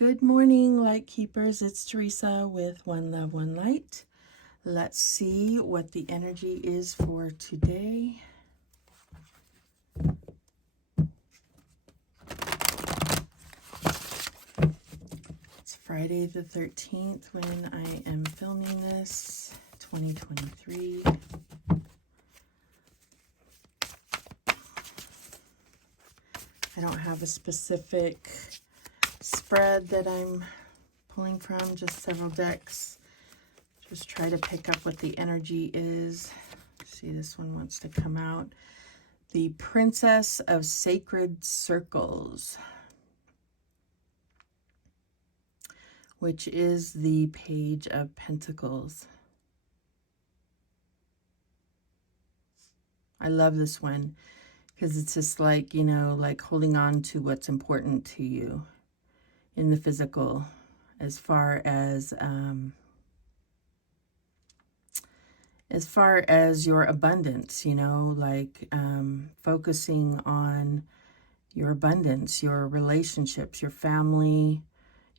Good morning, light keepers. It's Teresa with One Love, One Light. Let's see what the energy is for today. It's Friday the 13th when I am filming this, 2023. I don't have a specific spread that I'm pulling from, just several decks. Just try to pick up what the energy is. See, this one wants to come out. The Princess of Sacred Circles, which is the Page of Pentacles. I love this one because it's just like, you know, like holding on to what's important to you in the physical, as far as your abundance, you know, like focusing on your abundance, your relationships, your family,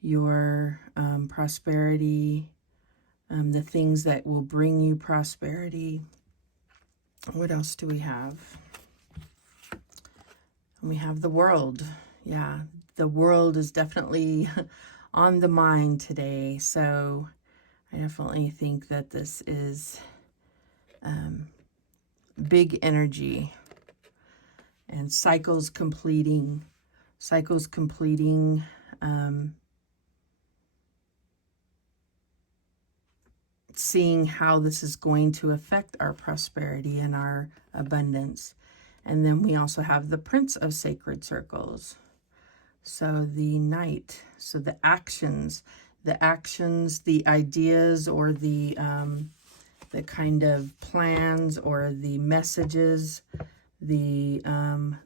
your prosperity, the things that will bring you prosperity. What else do we have? We have the world. Yeah, the world is definitely on the mind today. So I definitely think that this is big energy and cycles completing, seeing how this is going to affect our prosperity and our abundance. And then we also have the Prince of Sacred Circles. So the Knight, so the actions, the ideas, or the kind of plans or the messages, the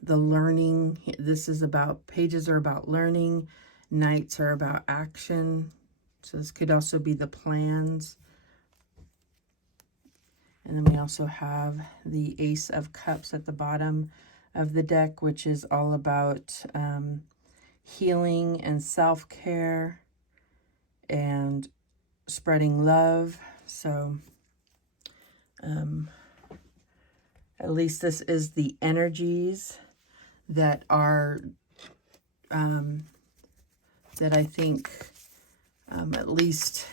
learning. This is about, pages are about learning, Knights are about action. So this could also be the plans. And then we also have the Ace of Cups at the bottom of the deck, which is all about healing and self-care and spreading love. So at least this is the energies that are, that I think, at least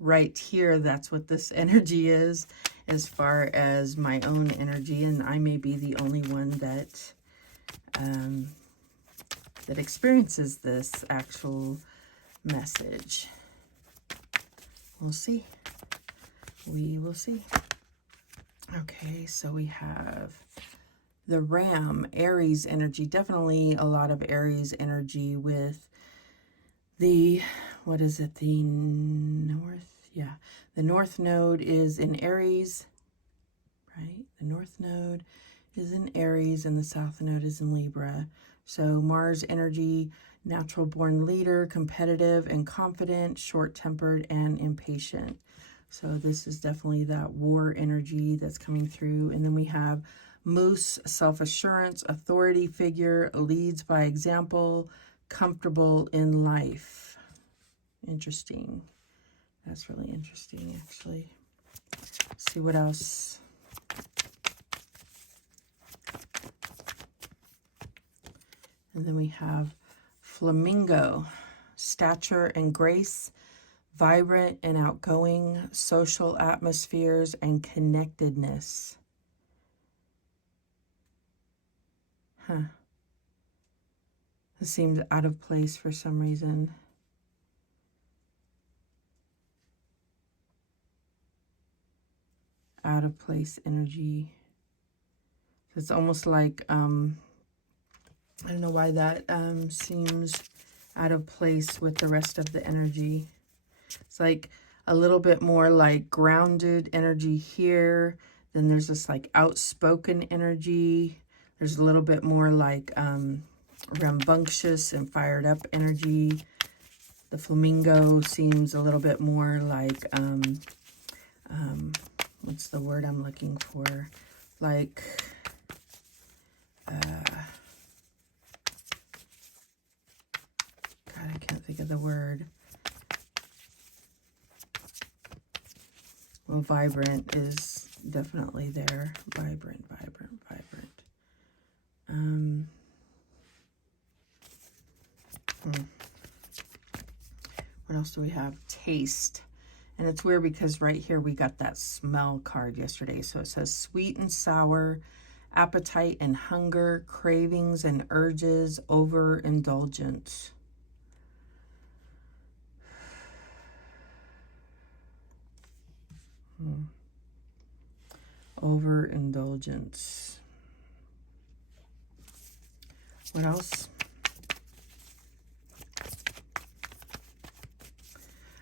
right here, that's what this energy is, as far as my own energy. And I may be the only one that that experiences this actual message. We'll see. We will see. Okay, so we have the Ram, Aries energy. Definitely a lot of Aries energy with the, what is it? The North, yeah. The North Node is in Aries, right? The North Node is in Aries and the South Node is in Libra. So Mars energy, natural born leader, competitive and confident, short-tempered and impatient. So this is definitely that war energy that's coming through. And then we have Moose, self-assurance, authority figure, leads by example, comfortable in life. Interesting. That's really interesting, actually. Let's see what else. And then we have Flamingo, stature and grace, vibrant and outgoing, social atmospheres and connectedness. This seems out of place for some reason. Out of place energy. It's almost like, I don't know why that seems out of place with the rest of the energy. It's like a little bit more like grounded energy here. Then there's this like outspoken energy. There's a little bit more like rambunctious and fired up energy. The flamingo seems a little bit more like, what's the word I'm looking for? Like, God, I can't think of of the word. Well, vibrant is definitely there. Vibrant, vibrant, vibrant. What else do we have? Taste. And it's weird because right here we got that smell card yesterday. So it says sweet and sour, appetite and hunger, cravings and urges, overindulgence. Overindulgence. What else?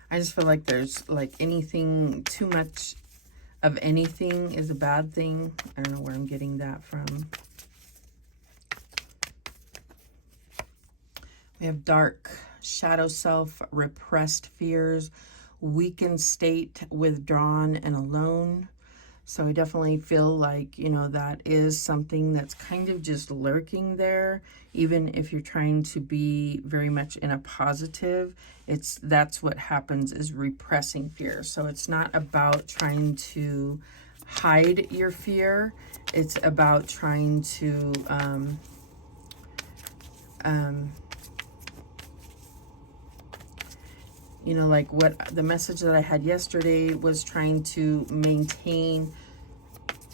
I just feel like there's like anything, too much of anything is a bad thing. I don't know where I'm getting that from. We have dark, shadow self, repressed fears, weakened state, withdrawn and alone. So I definitely feel like, you know, that is something that's kind of just lurking there. Even if you're trying to be very much in a positive, that's what happens, is repressing fear. So it's not about trying to hide your fear. It's about trying to you know, like what the message that I had yesterday was trying to maintain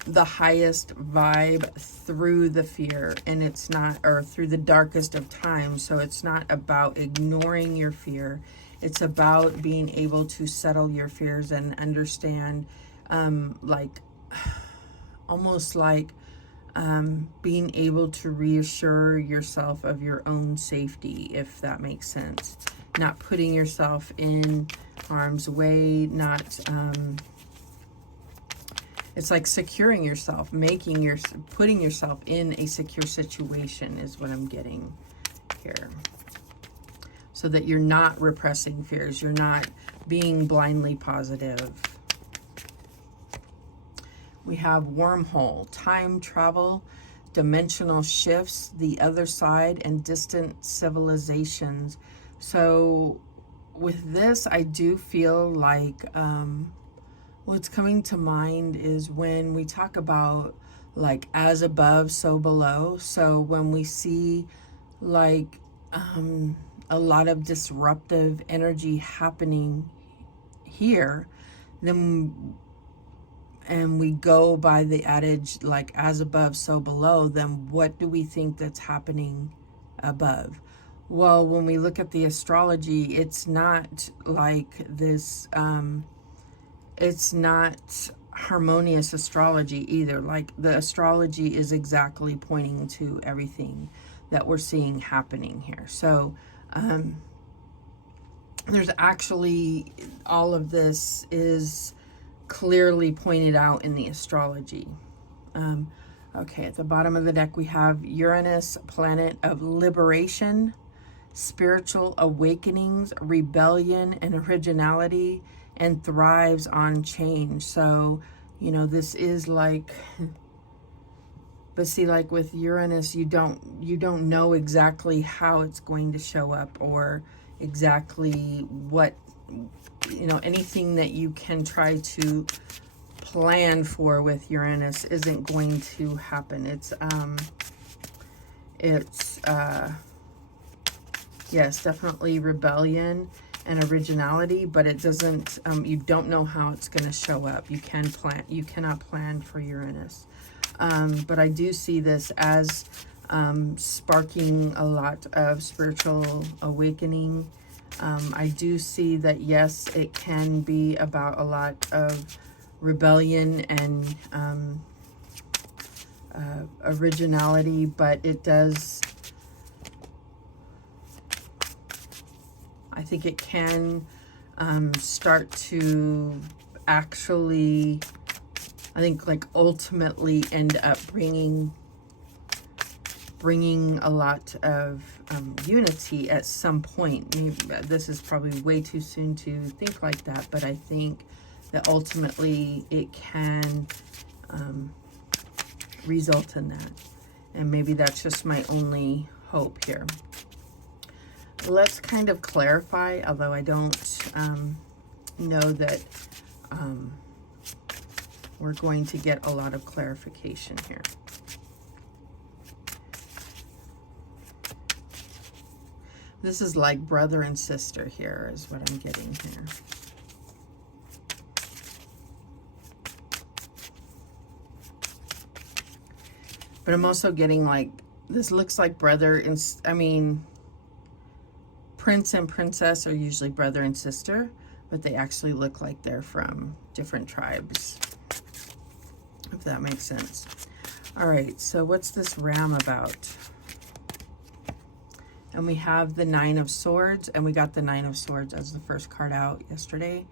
the highest vibe through the fear, and it's not, or through the darkest of times. So it's not about ignoring your fear. It's about being able to settle your fears and understand, like almost like being able to reassure yourself of your own safety, if that makes sense. Not putting yourself in harm's way, not, it's like securing yourself, putting yourself in a secure situation is what I'm getting here. So that you're not repressing fears, you're not being blindly positive. We have wormhole, time travel, dimensional shifts, the other side, and distant civilizations. So with this, I do feel like what's coming to mind is when we talk about like as above, so below. So when we see like a lot of disruptive energy happening here, then and we go by the adage like as above, so below, then what do we think that's happening above? Well, when we look at the astrology, it's not like this, it's not harmonious astrology either. Like the astrology is exactly pointing to everything that we're seeing happening here. So there's actually, all of this is clearly pointed out in the astrology. Okay, at the bottom of the deck we have Uranus, planet of liberation, spiritual awakenings, rebellion, and originality, and thrives on change. So, you know, this is like, but see, like with Uranus, you don't know exactly how it's going to show up, or exactly what, you know, anything that you can try to plan for with Uranus isn't going to happen. Yes, definitely rebellion and originality, but it doesn't, you don't know how it's going to show up. You cannot plan for Uranus. But I do see this as sparking a lot of spiritual awakening. I do see that, yes, it can be about a lot of rebellion and originality, but it does, I think it can start to actually, I think, like ultimately end up bringing a lot of unity at some point. Maybe this is probably way too soon to think like that, but I think that ultimately it can result in that. And maybe that's just my only hope here. let's kind of clarify, although I don't know that we're going to get a lot of clarification here. This is like brother and sister here is what I'm getting here. But I'm also getting like, this looks like brother and, I mean, prince and princess are usually brother and sister, but they actually look like they're from different tribes, if that makes sense. All right, so what's this ram about? And we have the 9 of Swords, and we got the 9 of Swords as the first card out yesterday.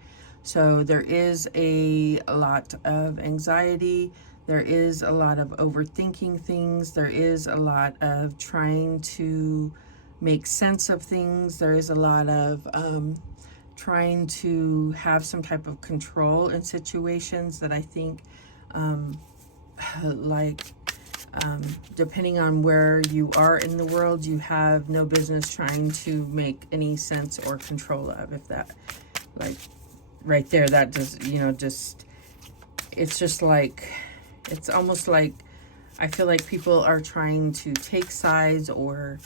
So there is a lot of anxiety. There is a lot of overthinking things. There is a lot of trying to make sense of things. There is a lot of trying to have some type of control in situations that I think depending on where you are in the world, you have no business trying to make any sense or control of. If that, like, right there, that just, you know, just, it's just like, it's almost like, I feel like people are trying to take sides or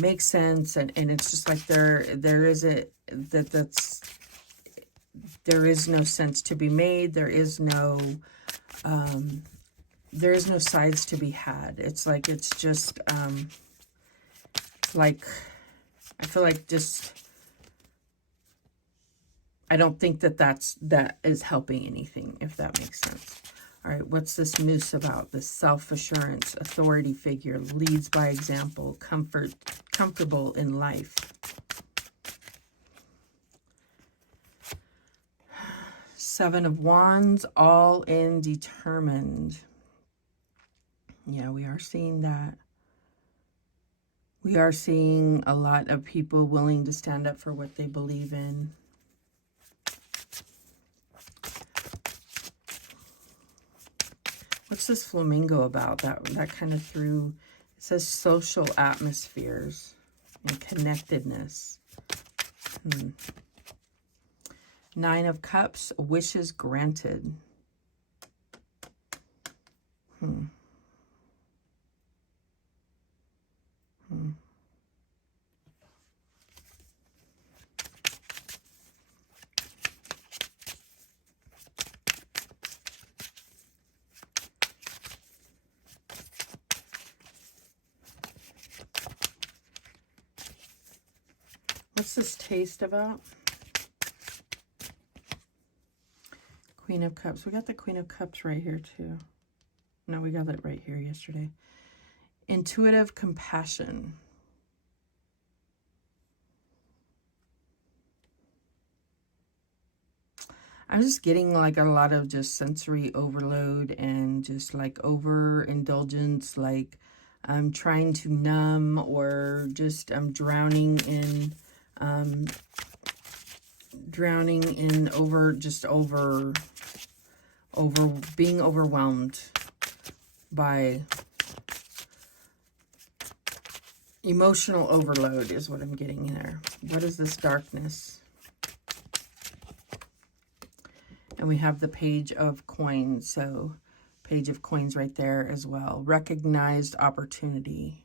make sense, and it's just like there is no sense to be made. There is no sides to be had. It's like, it's just, like, I feel like just, I don't think that is helping anything, if that makes sense. All right, what's this moose about? This self-assurance, authority figure, leads by example, comfortable in life. Seven of Wands, all in, determined. Yeah, we are seeing that. We are seeing a lot of people willing to stand up for what they believe in. What's this flamingo about? That kind of threw, it says social atmospheres and connectedness. 9 of Cups, wishes granted. What's this taste about? Queen of Cups. We got the Queen of Cups right here too. No, we got it right here yesterday. Intuitive compassion. I'm just getting like a lot of just sensory overload and just like overindulgence, like I'm trying to numb, or just I'm drowning in being overwhelmed by emotional overload is what I'm getting there. What is this darkness? And we have the Page of Coins, so Page of Coins right there as well. Recognized opportunity.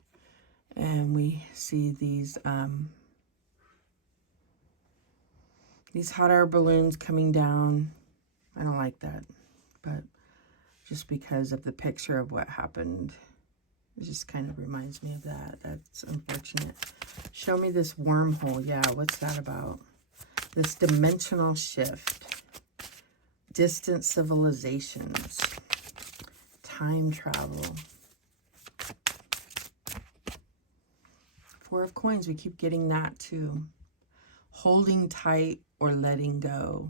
And we see these hot air balloons coming down. I don't like that, but just because of the picture of what happened, it just kind of reminds me of that. That's unfortunate. Show me this wormhole. Yeah, what's that about? This dimensional shift. Distant civilizations. Time travel. 4 of Coins. We keep getting that too. Holding tight or letting go.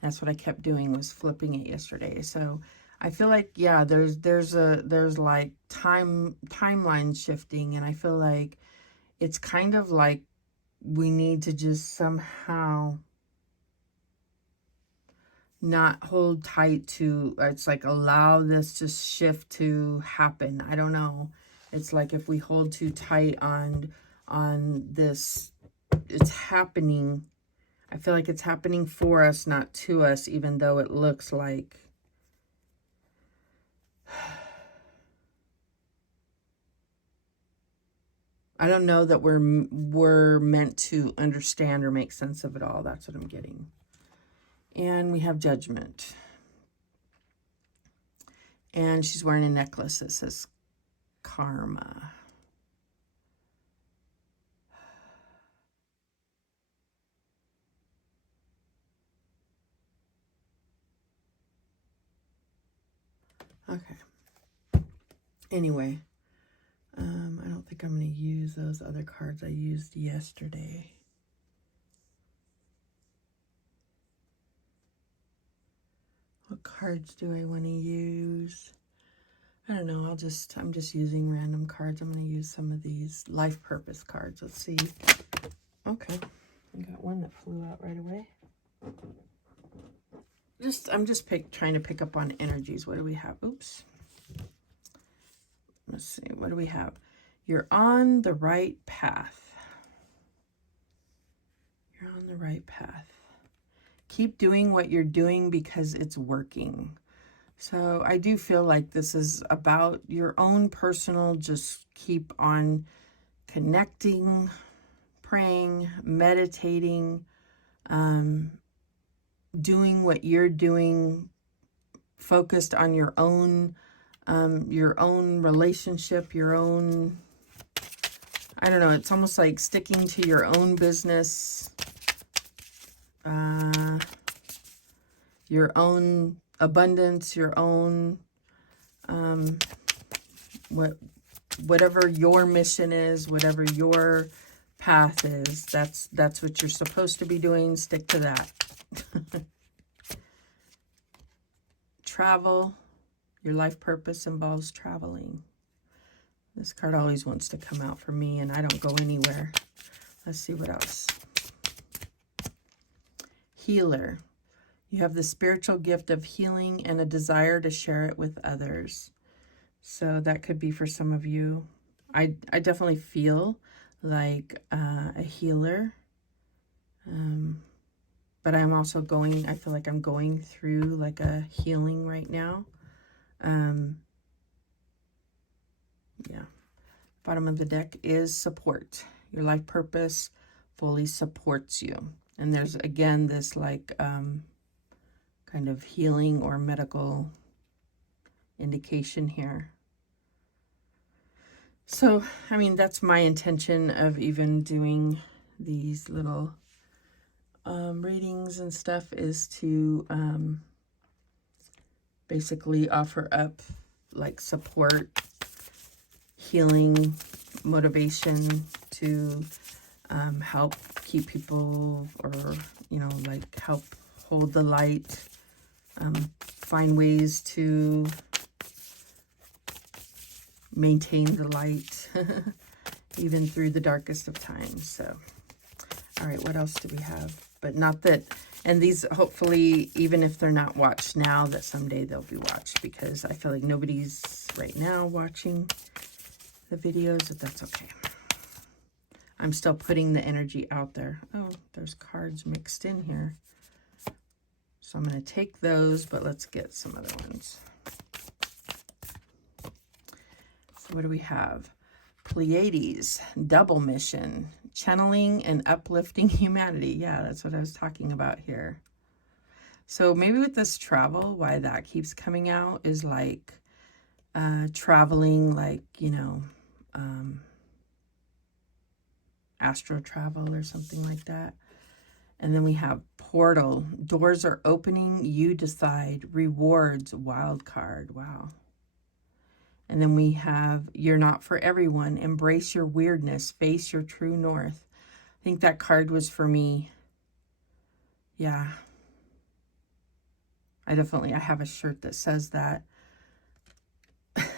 That's what I kept doing, was flipping it yesterday. So I feel like, yeah, there's like timeline shifting, and I feel like it's kind of like we need to just somehow not hold tight to, it's like allow this to shift to happen. I don't know. It's like if we hold too tight on on this. It's happening. I feel like it's happening for us, not to us, even though it looks like I don't know that we're meant to understand or make sense of it all. That's what I'm getting. And we have Judgment. And she's wearing a necklace that says Karma. Okay. Anyway, I don't think I'm going to use those other cards I used yesterday. What cards do I want to use? I don't know. I'm just using random cards. I'm going to use some of these life purpose cards. Let's see. Okay. I got one that flew out right away. I'm just trying to pick up on energies. What do we have? Oops. Let's see. What do we have? You're on the right path. You're on the right path. Keep doing what you're doing because it's working. So I do feel like this is about your own personal, just keep on connecting, praying, meditating, doing what you're doing, focused on your own relationship, your own, I don't know, it's almost like sticking to your own business, your own abundance, your own, whatever your mission is, whatever your path is, that's what you're supposed to be doing. Stick to that. Travel. Your life purpose involves traveling. This card always wants to come out for me, and I don't go anywhere. Let's see what else. Healer. You have the spiritual gift of healing and a desire to share it with others. So that could be for some of you. I definitely feel like a healer. But I'm also I feel like I'm going through like a healing right now. Yeah. Bottom of the deck is support. Your life purpose fully supports you. And there's, again, this like kind of healing or medical indication here. So, I mean, that's my intention of even doing these little readings and stuff, is to basically offer up like support, healing, motivation to help keep people, or, you know, like help hold the light, find ways to maintain the light even through the darkest of times. So, all right, what else do we have? But not that, and these hopefully, even if they're not watched now, that someday they'll be watched, because I feel like nobody's right now watching the videos, but that's okay. I'm still putting the energy out there. Oh, there's cards mixed in here. So I'm going to take those, but let's get some other ones. So what do we have? Pleiades, double mission, channeling and uplifting humanity. Yeah, that's what I was talking about here. So maybe with this travel, why that keeps coming out is like traveling, like, you know, astro travel or something like that. And then we have portal, doors are opening, you decide, rewards, wild card. Wow. And then we have, you're not for everyone, embrace your weirdness, face your true north. I think that card was for me. Yeah. I have a shirt that says that. Let's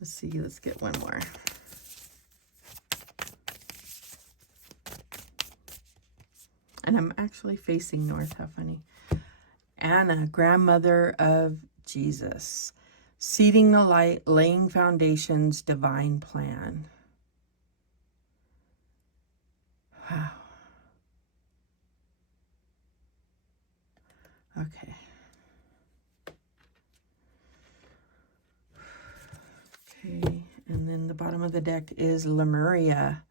see, let's get one more. And I'm actually facing north, how funny. Anna, grandmother of Jesus. Seeding the light, laying foundations, divine plan. Wow. Okay. Okay, and then the bottom of the deck is Lemuria.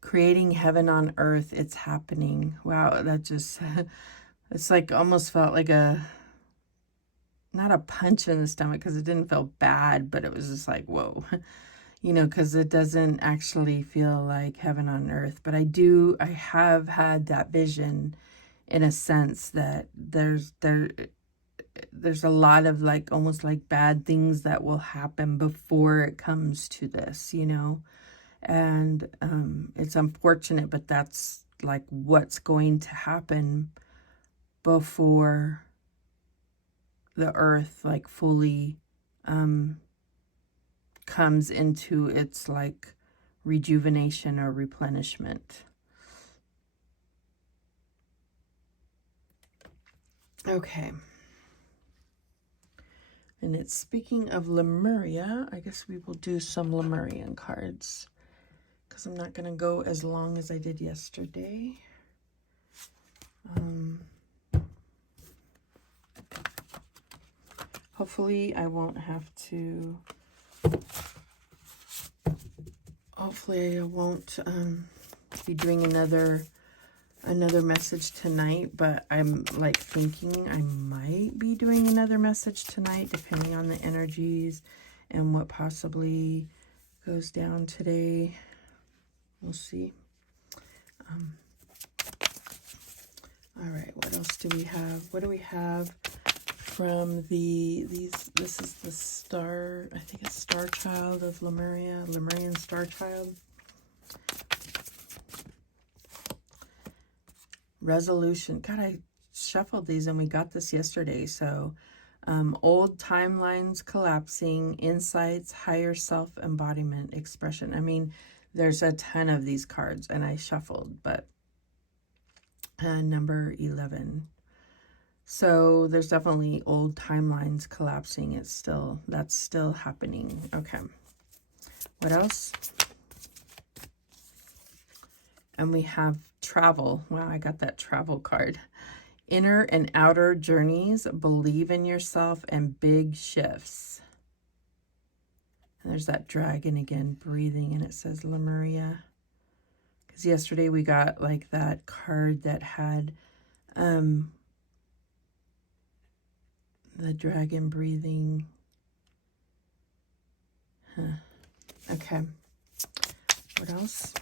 Creating heaven on earth. It's happening. Wow, that just, it's like almost felt like a, not a punch in the stomach because it didn't feel bad, but it was just like, whoa. You know, because it doesn't actually feel like heaven on earth. But I have had that vision in a sense that there's a lot of like almost like bad things that will happen before it comes to this, you know. And it's unfortunate, but that's like what's going to happen before the earth like fully comes into its like rejuvenation or replenishment. Okay. And it's speaking of Lemuria, I guess we will do some Lemurian cards because I'm not going to go as long as I did yesterday. Hopefully I won't have to, hopefully I won't be doing another message tonight, but I'm like thinking I might be doing another message tonight depending on the energies and what possibly goes down today. We'll see. All right, what else do we have? What do we have from this is the star, I think it's Star Child of Lemuria, Lemurian Star Child. Resolution. God, I shuffled these and we got this yesterday. So old timelines collapsing, insights, higher self-embodiment, expression. I mean, there's a ton of these cards and I shuffled, but number 11. So there's definitely old timelines collapsing. That's still happening. Okay. What else? And we have travel. Wow, I got that travel card. Inner and outer journeys, believe in yourself, and big shifts. And there's that dragon again breathing, and it says Lemuria. Because yesterday we got like that card that had the dragon breathing. Okay. What else?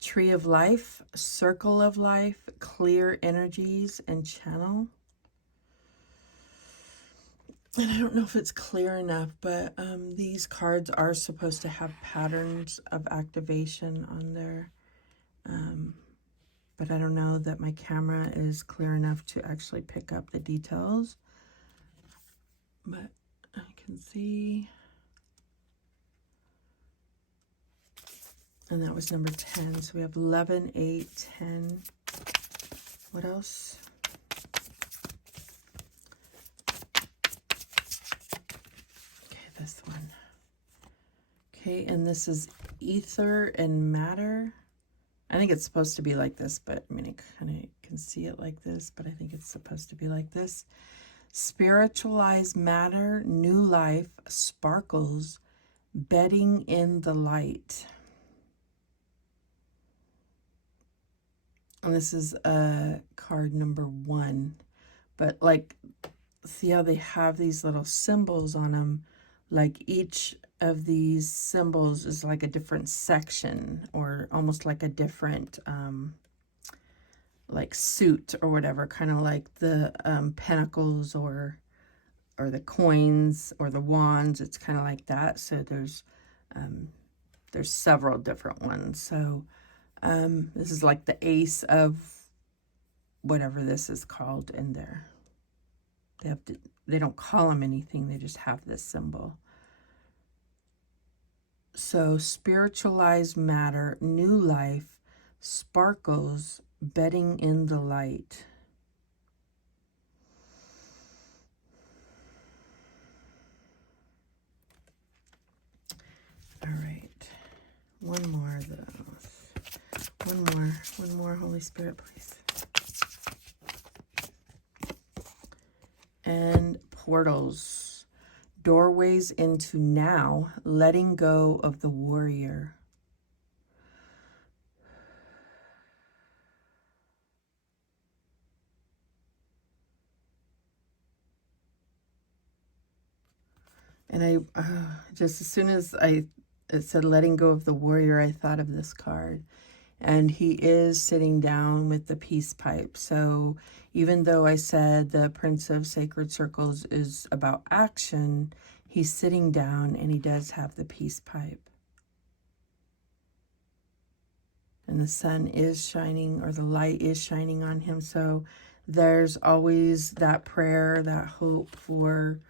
Tree of life, circle of life, clear energies, and channel. And I don't know if it's clear enough, but these cards are supposed to have patterns of activation on there. But I don't know that my camera is clear enough to actually pick up the details. But I can see. And that was number 10. So we have 11, 8, 10. What else? Okay, this one. Okay, and this is ether and matter. I think it's supposed to be like this, but I mean, I kind of can see it like this, but I think it's supposed to be like this. Spiritualized matter, new life, sparkles, bedding in the light. And this is card number 1. But like, see how they have these little symbols on them? Like each of these symbols is like a different section or almost like a different like suit or whatever, kind of like the pentacles or the coins or the wands. It's kind of like that. So there's several different ones. So this is like the ace of whatever this is called in there. They don't call them anything. They just have this symbol. So spiritualized matter, new life, sparkles, bedding in the light. All right. One more of those. One more, Holy Spirit, please. And portals. Doorways into now, letting go of the warrior. And I, just as soon as it said letting go of the warrior, I thought of this card. And he is sitting down with the peace pipe. So even though I said the Prince of Sacred Circles is about action, he's sitting down and he does have the peace pipe. And the sun is shining, or the light is shining on him. So there's always that prayer, that hope for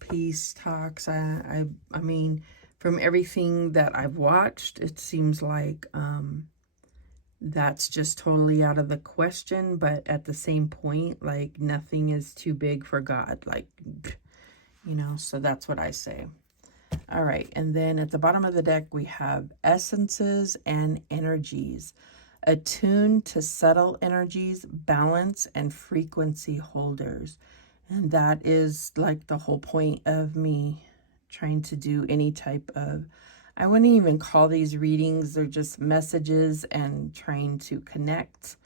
peace talks. I mean, from everything that I've watched, it seems like that's just totally out of the question. But at the same point, like, nothing is too big for God. Like, you know, so that's what I say. All right, and then at the bottom of the deck, we have essences and energies. Attuned to subtle energies, balance, and frequency holders. And that is like the whole point of me trying to do any type of, I wouldn't even call these readings, they're just messages and trying to connect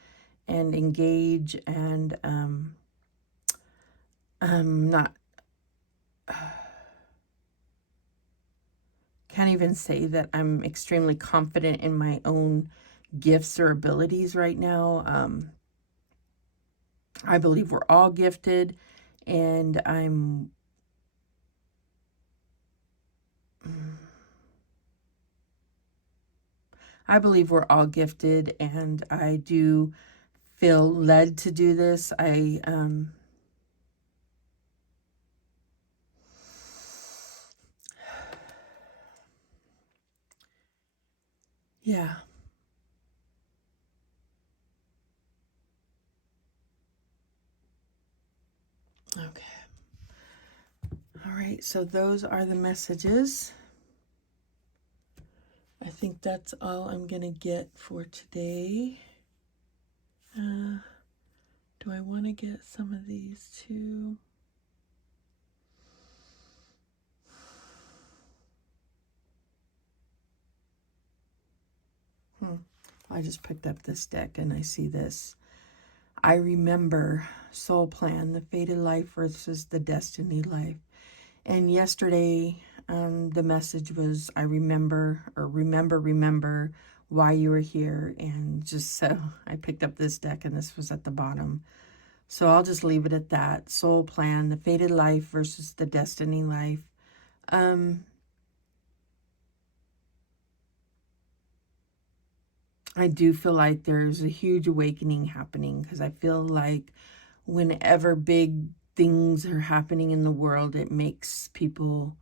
and engage and not... can't even say that I'm extremely confident in my own gifts or abilities right now. I believe we're all gifted, and I believe we're all gifted, and I do feel led to do this. Yeah. Okay. All right, so those are the messages. I think that's all I'm going to get for today. Do I want to get some of these too? I just picked up this deck and I see this. I remember soul plan, the fated life versus the destiny life. And yesterday, the message was, I remember, or remember why you were here. And just so I picked up this deck and this was at the bottom. So I'll just leave it at that. Soul plan, the fated life versus the destiny life. I do feel like there's a huge awakening happening, because I feel like whenever big things are happening in the world, it makes people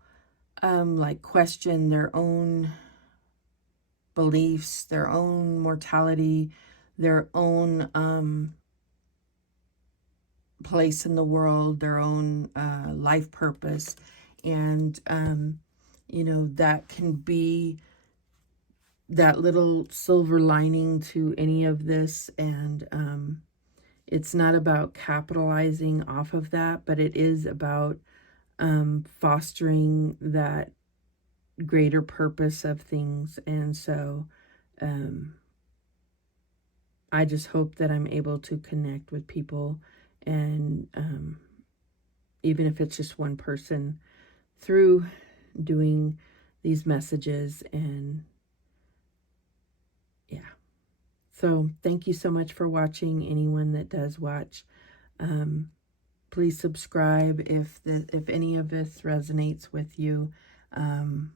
like question their own beliefs, their own mortality, their own place in the world, their own life purpose. And you know, that can be that little silver lining to any of this. And it's not about capitalizing off of that, but it is about fostering that greater purpose of things. And so I just hope that I'm able to connect with people, and even if it's just one person, through doing these messages. And yeah, so thank you so much for watching. Anyone that does watch, please subscribe if any of this resonates with you. And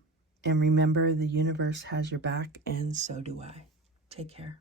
remember, the universe has your back, and so do I. Take care.